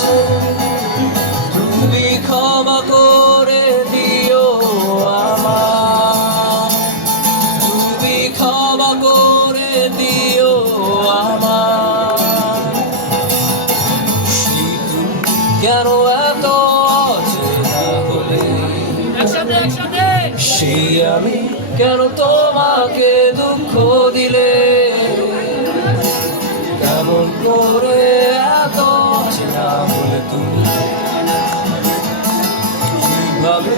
কাছে, তুমি ক্ষমা করে দিও আমার, তুমি ক্ষমা করে দিও আমার। কেন এত অচেনা হলে, সেই আমি কেন তোমাকে দুঃখ দিলে, কেমন করে এত অচেনা হলে তুমি, কিভাবে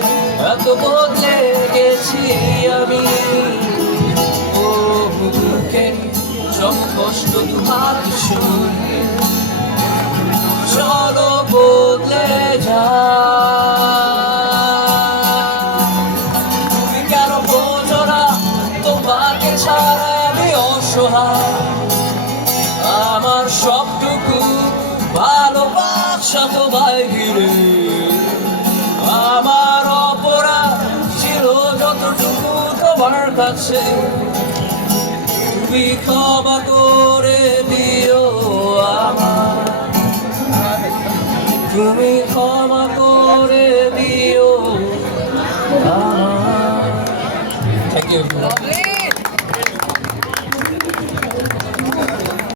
এত বদলে গেছি আমি। ও বুকে সব কষ্ট তোমার শুনে, চলো বদলে যা। তুমি কেন বোঝো না তোমাকে ছাড়া আমি অসহায়, আমার সবটুকু ভালোবাসা তোমায় ঘিরে, আমার অপরাধ ছিল যতটুকু তোমার কাছে, তুমি ক্ষমা করে দিও আমার, তুমি ক্ষমা করে দিও আমার। Thank you.